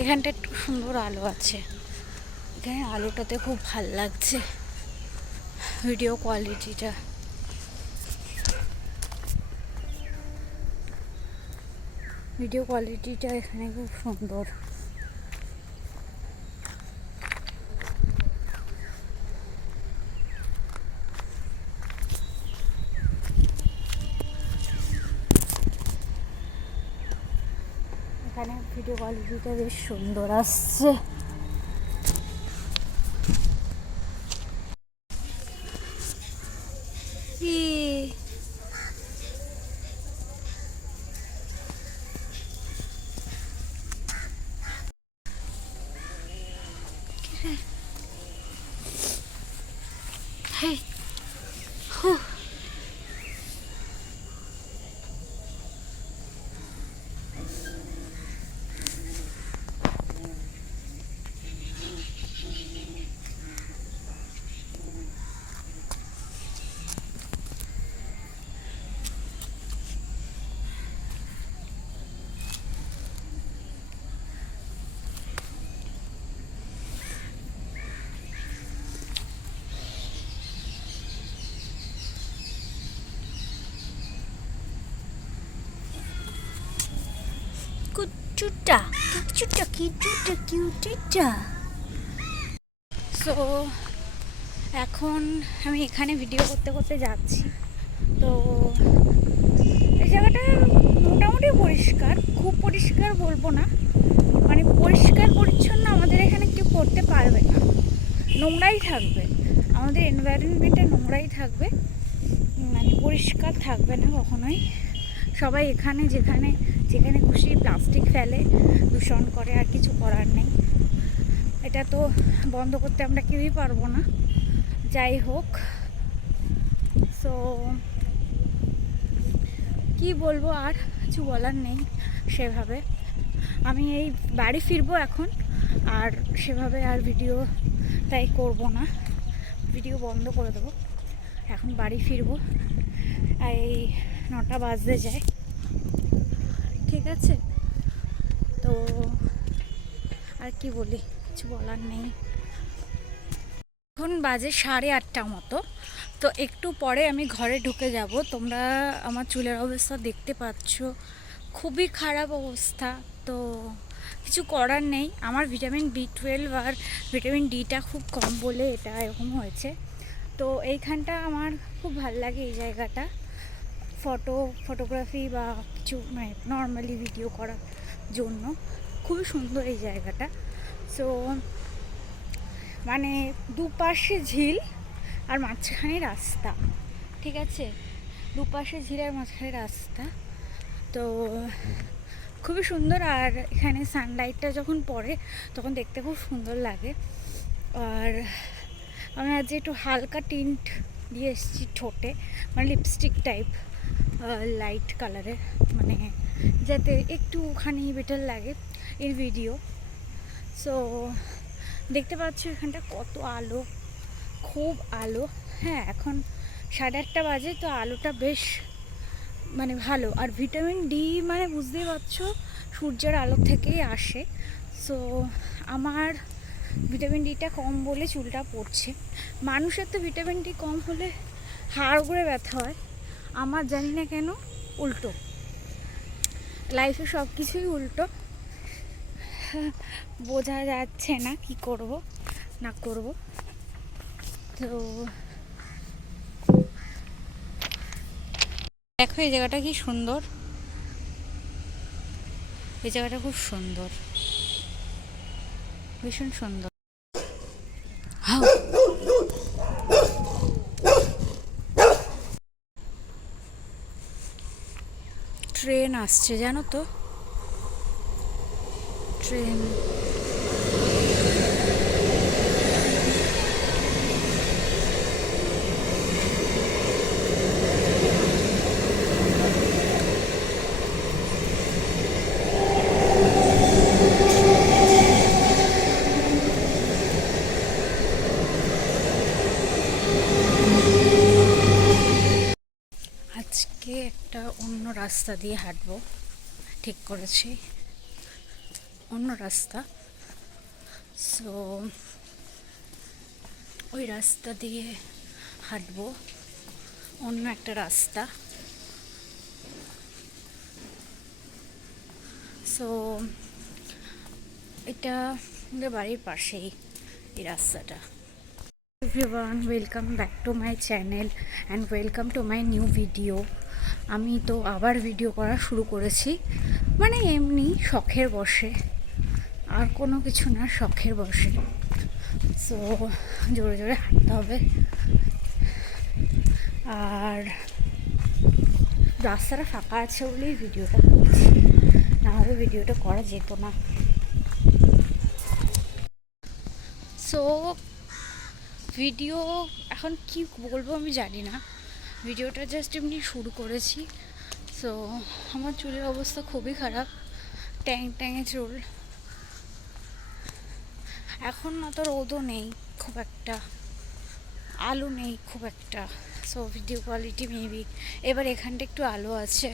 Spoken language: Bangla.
এখানটা একটু সুন্দর আলো আছে, এখানে আলোটাতে খুব ভাল লাগছে। ভিডিও কোয়ালিটিটা এখানে খুব সুন্দর। এখানে ভিডিও কোয়ালিটিটা বেশ সুন্দর আসছে। Hey. Whew. কিউটুটা। সো এখন আমি এখানে ভিডিও করতে করতে যাচ্ছি। তো এই জায়গাটা মোটামুটি পরিষ্কার, খুব পরিষ্কার বলবো না, মানে পরিষ্কার পরিচ্ছন্ন আমাদের এখানে কেউ করতে পারবে না, নোংরাই থাকবে, আমাদের এনভায়রনমেন্টে নোংরাই থাকবে, মানে পরিষ্কার থাকবে না কখনোই। সবাই এখানে যেখানে খুশি প্লাস্টিক ফেলে, দূষণ করে, আর কিছু করার নেই। এটা তো বন্ধ করতে আমরা কেউই পারবো না। যাই হোক, সো কি বলবো, আর কিছু বলার নেই সেভাবে। আমি এই বাড়ি ফিরবো এখন, আর সেভাবে আর ভিডিও তাই করব না, ভিডিও বন্ধ করে দেবো। এখন বাড়ি ফিরবো, এই 9টা বাজতে যায়, ঠিক আছে? তো আর কি বলি, কিছু বলার নেই। এখন বাজে 8:30 মতো। তো একটু পরে আমি ঘরে ঢুকে যাব। তোমরা আমার চুলের অবস্থা দেখতে পাচ্ছ, খুবই খারাপ অবস্থা। তো কিছু করার নেই, আমার ভিটামিন B12 আর ভিটামিন ডিটা খুব কম বলে এটা এরকম হয়েছে। তো এইখানটা আমার খুব ভালো লাগে, এই জায়গাটা ফটোগ্রাফি বা কিছু মানে নর্মালি ভিডিও করার জন্য খুবই সুন্দর এই জায়গাটা। সো মানে দুপাশে ঝিল আর মাঝখানে রাস্তা, ঠিক আছে? দুপাশে ঝিল আর মাঝখানে রাস্তা, তো খুবই সুন্দর। আর এখানে সানলাইটটা যখন পড়ে তখন দেখতে খুব সুন্দর লাগে। আর আমি আজ একটু হালকা টিন্ট দিয়ে এসেছি ঠোঁটে, মানে লিপস্টিক টাইপ লাইট কালারের, মানে যাতে একটুখানি বেটার লাগে এই ভিডিও। সো দেখতে পাচ্ছ এখানটা কত আলো, খুব আলো। হ্যাঁ, এখন 8:30 বাজে, তো আলোটা বেশ মানে ভালো। আর ভিটামিন ডি মানে বুঝতেই পারছো সূর্যের আলো থেকেই আসে। সো আমার ভিটামিন ডিটা কম বলে চুলটা পড়ছে। মানুষের তো ভিটামিন ডি কম হলে হাড় করে ব্যথা হয়, আমার জানি না কেন উল্টো। লাইফে সব কিছুই উল্টো, বোঝা যাচ্ছে না কি করব না করব। তো দেখো এই জায়গাটা কি সুন্দর, এই জায়গাটা খুব সুন্দর, ভীষণ সুন্দর। ট্রেন আসছে জানো তো, ট্রেন। আজকে একটা অন্য রাস্তা দিয়ে হাঁটবো ঠিক করেছি। অন্য রাস্তা। সো ওই রাস্তা দিয়ে হাঁটবো, অন্য একটা রাস্তা। সো এটা আমাদের বাড়ির পাশেই এই রাস্তাটা। Everyone, welcome back to my channel and welcome to my new video. আমি তো আবার ভিডিও করা শুরু করেছি, মানে এমনি শখের বসে, আর কোনো কিছু না, শখের বসে। সো জোরে জোরে হাঁটতে হবে, আর রাস্তাটা ফাঁকা আছে বলেই ভিডিওটা করছি, নাহলে ভিডিওটা করা যেত না। সো ভিডিও এখন কি বলবো আমি জানি না, ভিডিওটা জাস্ট এমনি শুরু করেছি। সো আমার চুলের অবস্থা খুবই খারাপ, ট্যাং ট্যাঙে চুল। এখন অত রোদও নেই খুব একটা, আলো নেই খুব একটা। সো ভিডিও কোয়ালিটি মেবি এবার এখানটা একটু আলো আছে।